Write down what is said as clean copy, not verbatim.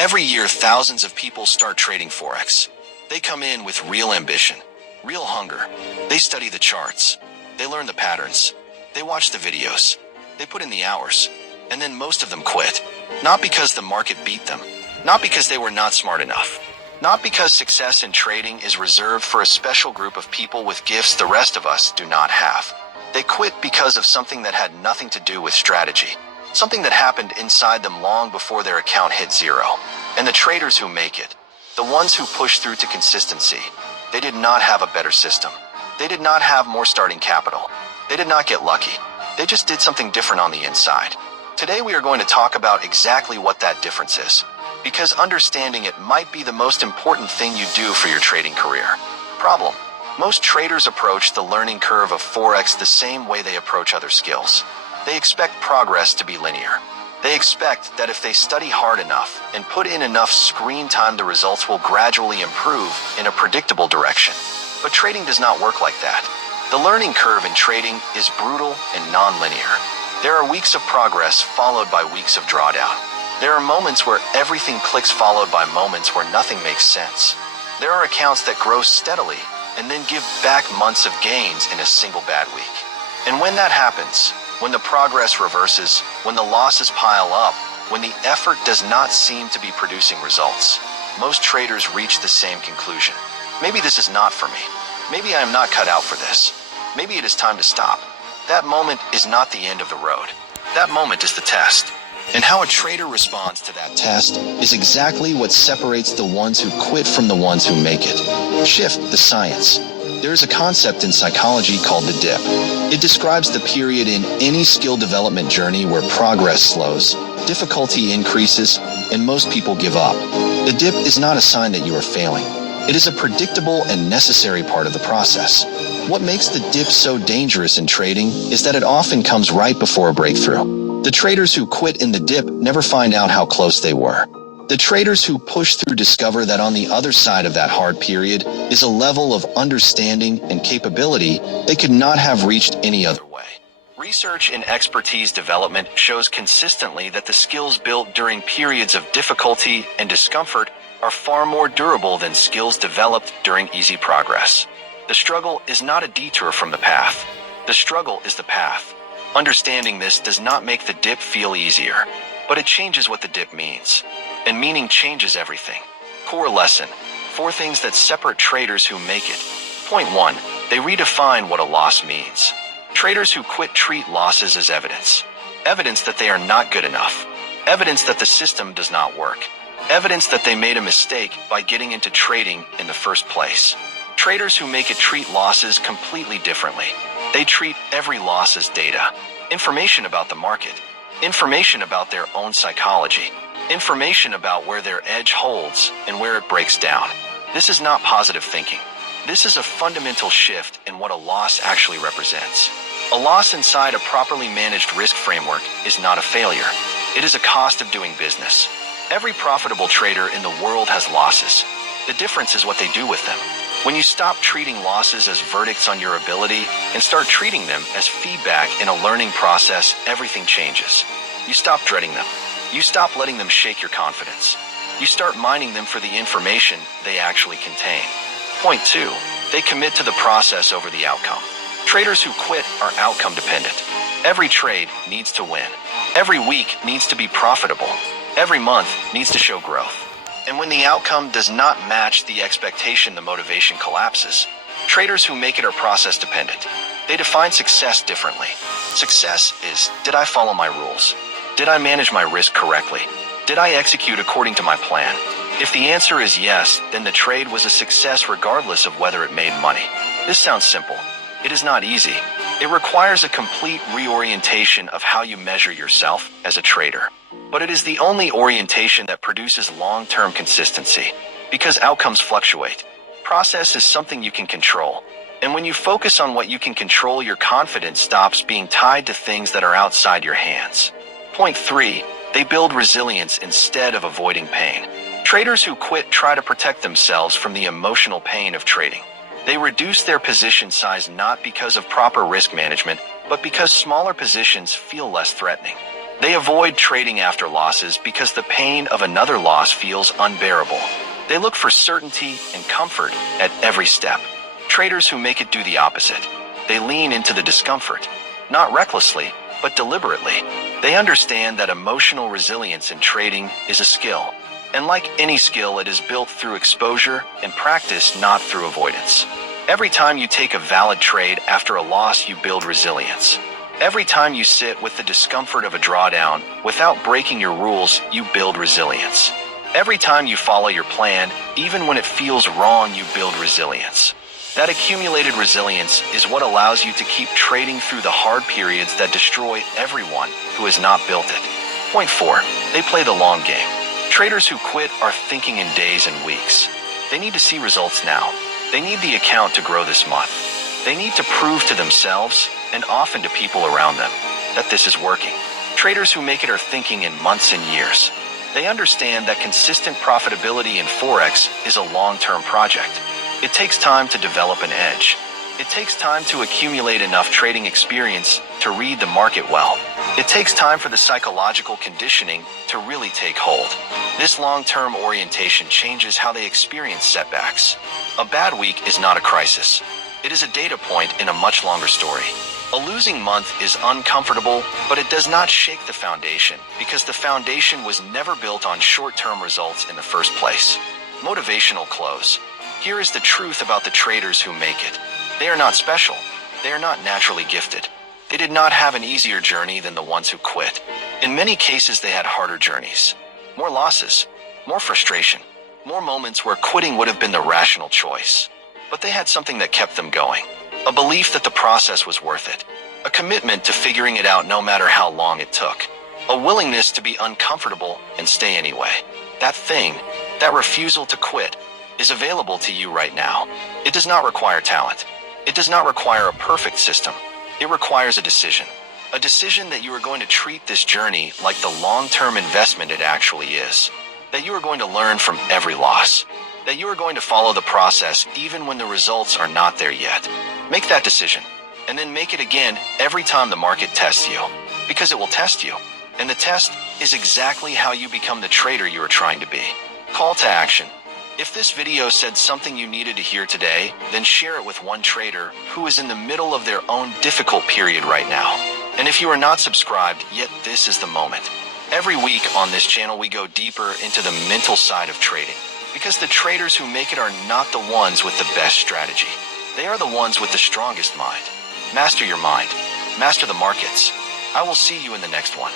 Every year, thousands of people start trading Forex. They come in with real ambition, real hunger. They study the charts. They learn the patterns. They watch the videos. They put in the hours. And then most of them quit. Not because the market beat them. Not because they were not smart enough. Not because success in trading is reserved for a special group of people with gifts the rest of us do not have. They quit because of something that had nothing to do with strategy. Something that happened inside them long before their account hit zero. And the traders who make it, the ones who push through to consistency, they did not have a better system. They did not have more starting capital. They did not get lucky. They just did something different on the inside. Today we are going to talk about exactly what that difference is. Because understanding it might be the most important thing you do for your trading career. Problem: most traders approach the learning curve of Forex the same way they approach other skills. They expect progress to be linear. They expect that if they study hard enough and put in enough screen time, the results will gradually improve in a predictable direction. But trading does not work like that. The learning curve in trading is brutal and non-linear. There are weeks of progress followed by weeks of drawdown. There are moments where everything clicks followed by moments where nothing makes sense. There are accounts that grow steadily and then give back months of gains in a single bad week. And when that happens, when the progress reverses, when the losses pile up, when the effort does not seem to be producing results, most traders reach the same conclusion. Maybe this is not for me. Maybe I am not cut out for this. Maybe it is time to stop. That moment is not the end of the road. That moment is the test. And how a trader responds to that test is exactly what separates the ones who quit from the ones who make it. Shift the science. There is a concept in psychology called the dip. It describes the period in any skill development journey where progress slows, difficulty increases, and most people give up. The dip is not a sign that you are failing. It is a predictable and necessary part of the process. What makes the dip so dangerous in trading is that it often comes right before a breakthrough. The traders who quit in the dip never find out how close they were. The traders who push through discover that on the other side of that hard period is a level of understanding and capability they could not have reached any other way. Research in expertise development shows consistently that the skills built during periods of difficulty and discomfort are far more durable than skills developed during easy progress. The struggle is not a detour from the path. The struggle is the path. Understanding this does not make the dip feel easier, but it changes what the dip means. And meaning changes everything. Core lesson: 4 things that separate traders who make it. Point 1. They redefine what a loss means. Traders who quit treat losses as evidence. Evidence that they are not good enough. Evidence that the system does not work. Evidence that they made a mistake by getting into trading in the first place. Traders who make it treat losses completely differently. They treat every loss as data. Information about the market. Information about their own psychology. Information about where their edge holds and where it breaks down. This is not positive thinking. This is a fundamental shift in what a loss actually represents. A loss inside a properly managed risk framework is not a failure. It is a cost of doing business. Every profitable trader in the world has losses. The difference is what they do with them. When you stop treating losses as verdicts on your ability and start treating them as feedback in a learning process, everything changes. You stop dreading them. You stop letting them shake your confidence. You start mining them for the information they actually contain. Point 2. They commit to the process over the outcome. Traders who quit are outcome dependent. Every trade needs to win. Every week needs to be profitable. Every month needs to show growth. And when the outcome does not match the expectation, the motivation collapses. Traders who make it are process dependent. They define success differently. Success is, did I follow my rules? Did I manage my risk correctly? Did I execute according to my plan? If the answer is yes, then the trade was a success regardless of whether it made money. This sounds simple. It is not easy. It requires a complete reorientation of how you measure yourself as a trader. But it is the only orientation that produces long-term consistency, because outcomes fluctuate. Process is something you can control. And when you focus on what you can control, your confidence stops being tied to things that are outside your hands. Point 3. They build resilience instead of avoiding pain. Traders who quit try to protect themselves from the emotional pain of trading. They reduce their position size not because of proper risk management, but because smaller positions feel less threatening. They avoid trading after losses because the pain of another loss feels unbearable. They look for certainty and comfort at every step. Traders who make it do the opposite. They lean into the discomfort, not recklessly, but deliberately. They understand that emotional resilience in trading is a skill. And like any skill, it is built through exposure and practice, not through avoidance. Every time you take a valid trade after a loss, you build resilience. Every time you sit with the discomfort of a drawdown without breaking your rules, you build resilience. Every time you follow your plan, even when it feels wrong, you build resilience. That accumulated resilience is what allows you to keep trading through the hard periods that destroy everyone who has not built it. Point 4. They play the long game. Traders who quit are thinking in days and weeks. They need to see results now. They need the account to grow this month. They need to prove to themselves, and often to people around them, that this is working. Traders who make it are thinking in months and years. They understand that consistent profitability in Forex is a long-term project. It takes time to develop an edge. It takes time to accumulate enough trading experience to read the market well. It takes time for the psychological conditioning to really take hold. This long-term orientation changes how they experience setbacks. A bad week is not a crisis. It is a data point in a much longer story. A losing month is uncomfortable, but it does not shake the foundation because the foundation was never built on short-term results in the first place. Motivational close. Here is the truth about the traders who make it. They are not special. They are not naturally gifted. They did not have an easier journey than the ones who quit. In many cases, they had harder journeys. More losses, more frustration, more moments where quitting would have been the rational choice. But they had something that kept them going. A belief that the process was worth it. A commitment to figuring it out no matter how long it took. A willingness to be uncomfortable and stay anyway. That thing, that refusal to quit, is available to you right now. It does not require talent. It does not require a perfect system. It requires a decision. A decision that you are going to treat this journey like the long-term investment it actually is. That you are going to learn from every loss. That you are going to follow the process even when the results are not there yet. Make that decision, and then make it again every time the market tests you. Because it will test you. And the test is exactly how you become the trader you are trying to be. Call to action. If this video said something you needed to hear today, then share it with one trader who is in the middle of their own difficult period right now. And if you are not subscribed, yet this is the moment. Every week on this channel, we go deeper into the mental side of trading. Because the traders who make it are not the ones with the best strategy. They are the ones with the strongest mind. Master your mind. Master the markets. I will see you in the next one.